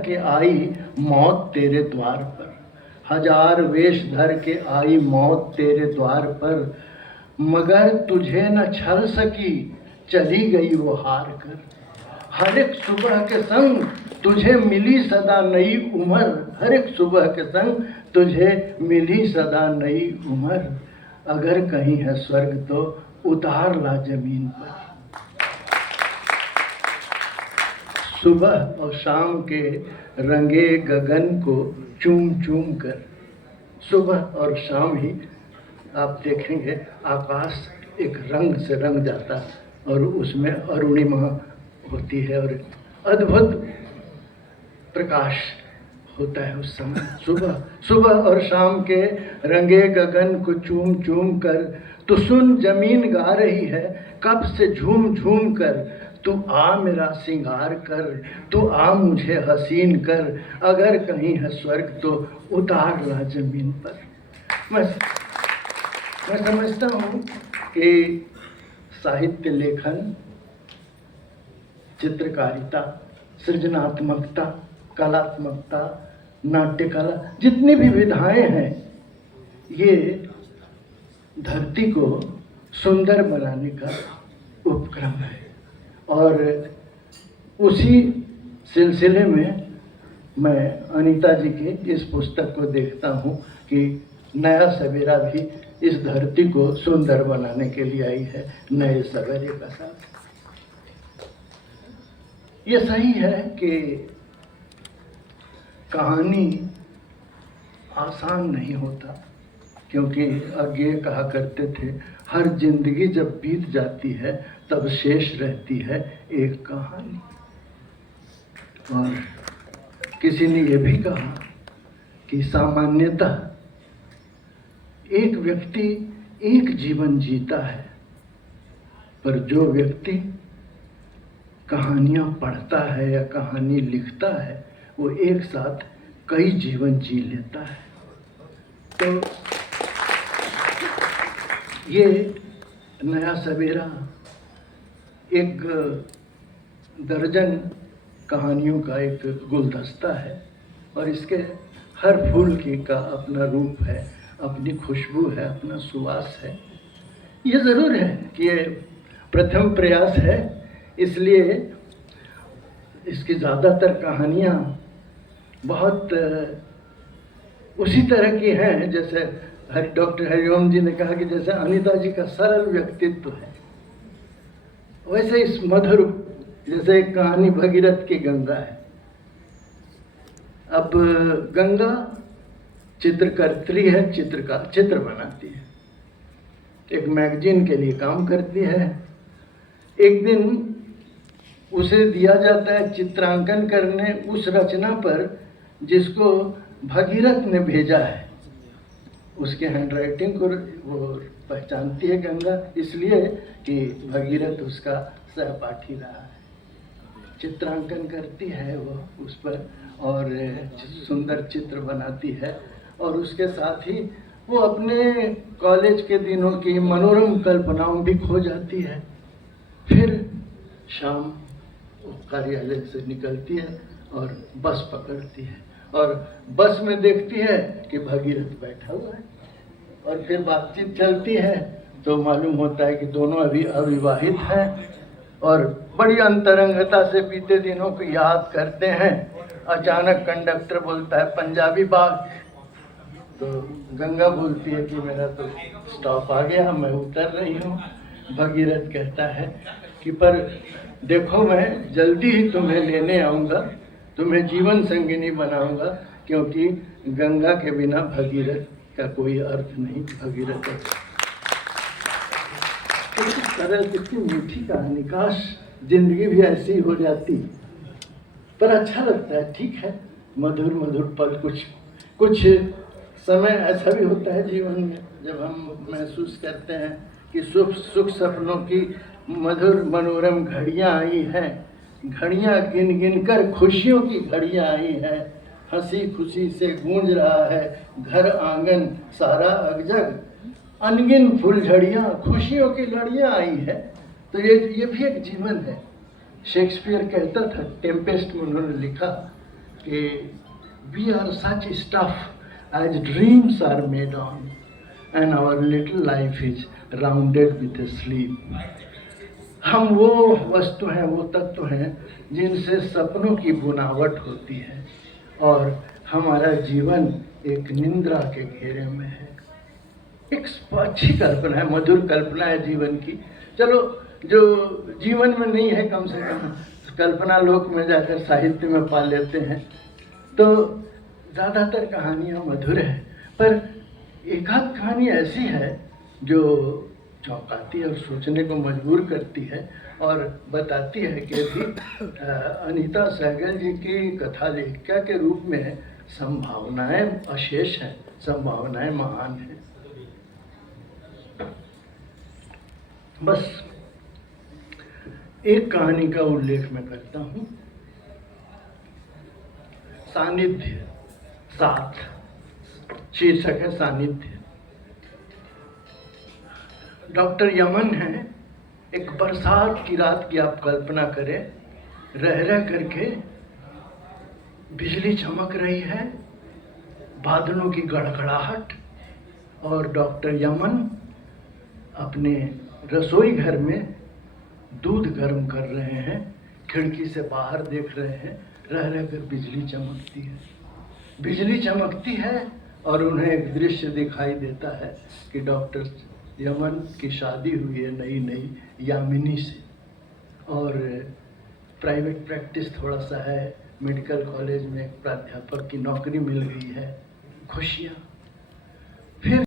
के आई मौत तेरे द्वार पर, हजार वेश धर के आई मौत तेरे द्वार पर, मगर तुझे न छल सकी चली गई वो हार कर। हर एक सुबह के संग तुझे मिली सदा नई उम्र, हर एक सुबह के संग तुझे मिली सदा नई उम्र, अगर कहीं है स्वर्ग तो उतार ला जमीन पर। सुबह और शाम के रंगे गगन को चूम चूम कर, सुबह और शाम ही आप देखेंगे आकाश एक रंग से रंग जाता और उसमें अरुणिमा होती है और अद्भुत प्रकाश होता है उस समय। सुबह और शाम के रंगे गगन को चूम चूम कर, तो सुन जमीन गा रही है कब से झूम झूम कर, तू आ मेरा सिंगार कर, तू आ मुझे हसीन कर, अगर कहीं है स्वर्ग तो उतार ला जमीन पर। मैं समझता हूँ कि साहित्य लेखन, चित्रकारिता, सृजनात्मकता, कलात्मकता, नाट्य कला, जितनी भी विधाएं हैं, ये धरती को सुंदर बनाने का उपक्रम है। और उसी सिलसिले में मैं अनीता जी की इस पुस्तक को देखता हूँ कि नया सवेरा भी इस धरती को सुंदर बनाने के लिए आई है, नए सवेरे का साथ। ये सही है कि कहानी आसान नहीं होता, क्योंकि आगे कहा करते थे हर जिंदगी जब बीत जाती है तब शेष रहती है एक कहानी। और किसी ने यह भी कहा कि सामान्यतः एक व्यक्ति एक जीवन जीता है, पर जो व्यक्ति कहानियाँ पढ़ता है या कहानी लिखता है वो एक साथ कई जीवन जी लेता है। तो ये नया सवेरा एक दर्जन कहानियों का एक गुलदस्ता है और इसके हर फूल की का अपना रूप है, अपनी खुशबू है, अपना सुवास है। ये ज़रूर है कि ये प्रथम प्रयास है, इसलिए इसकी ज़्यादातर कहानियाँ बहुत उसी तरह की हैं जैसे डॉक्टर हरिओम जी ने कहा कि जैसे अनीता जी का सरल व्यक्तित्व है, वैसे इस मधुर, जैसे एक कहानी भगीरथ की गंगा है। अब गंगा चित्रकर्त्री है, चित्र बनाती है, एक मैगजीन के लिए काम करती है। एक दिन उसे दिया जाता है चित्रांकन करने उस रचना पर जिसको भगीरथ ने भेजा है। उसके हैंडराइटिंग को वो पहचानती है गंगा, इसलिए कि भगीरथ उसका सहपाठी रहा है। चित्रांकन करती है वो उस पर और सुंदर चित्र बनाती है और उसके साथ ही वो अपने कॉलेज के दिनों की मनोरम कल्पनाओं भी खो जाती है। फिर शाम कार्यालय से निकलती है और बस पकड़ती है और बस में देखती है कि भगीरथ बैठा हुआ है और फिर बातचीत चलती है तो मालूम होता है कि दोनों अभी अविवाहित हैं और बड़ी अंतरंगता से बीते दिनों को याद करते हैं। अचानक कंडक्टर बोलता है पंजाबी बाग, तो गंगा बोलती है कि मेरा तो स्टॉप आ गया, मैं उतर रही हूँ। भगीरथ कहता है कि पर देखो मैं जल्दी ही तुम्हें लेने आऊँगा, तुम्हें जीवन संगिनी बनाऊँगा, क्योंकि गंगा के बिना भगीरथ का कोई अर्थ नहीं। भगीरथ सरल, कितनी मीठी कहानी, काश जिंदगी भी ऐसी हो जाती, पर अच्छा लगता है। ठीक है, मधुर मधुर पल, कुछ समय ऐसा भी होता है जीवन में जब हम महसूस करते हैं कि सुख सपनों की मधुर मनोरम घड़ियाँ आई हैं, घड़ियाँ गिन गिन कर खुशियों की घड़ियाँ आई हैं, हंसी खुशी से गूंज रहा है घर आंगन सारा अगजग, अनगिन फुलझड़ियाँ खुशियों की लड़ियाँ आई है। तो ये भी एक जीवन है। शेक्सपियर कहता था, टेम्पेस्ट में उन्होंने लिखा कि we are such stuff as dreams are made on and our little life is rounded with sleep. हम वो वस्तु हैं, वो तत्व हैं जिनसे सपनों की बुनावट होती है और हमारा जीवन एक निंद्रा के घेरे में है। एक अच्छी कल्पना है, मधुर कल्पना है जीवन की। चलो, जो जीवन में नहीं है कम से कम कल्पना लोक में जाकर साहित्य में पा लेते हैं। तो ज़्यादातर कहानियाँ मधुर है, पर एक आध कहानी ऐसी है जो चौंकाती है और सोचने को मजबूर करती है और बताती है कि भी अनीता सहगल जी की कथा लेखिका के रूप में संभावनाएं अशेष हैं, संभावनाएं महान हैं। बस एक कहानी का उल्लेख मैं करता हूँ, सानिध्य, साथ, शीर्षक है सानिध्य। डॉक्टर यमन है। एक बरसात की रात की आप कल्पना करें, रह रह करके बिजली चमक रही है, बादलों की गड़गड़ाहट, और डॉक्टर यमन अपने रसोई घर में दूध गर्म कर रहे हैं, खिड़की से बाहर देख रहे हैं, रह रह कर बिजली चमकती है। बिजली चमकती है और उन्हें एक दृश्य दिखाई देता है कि डॉक्टर यमन की शादी हुई है नई नई यामिनी से, और प्राइवेट प्रैक्टिस थोड़ा सा है, मेडिकल कॉलेज में प्राध्यापक की नौकरी मिल गई है, खुशियाँ। फिर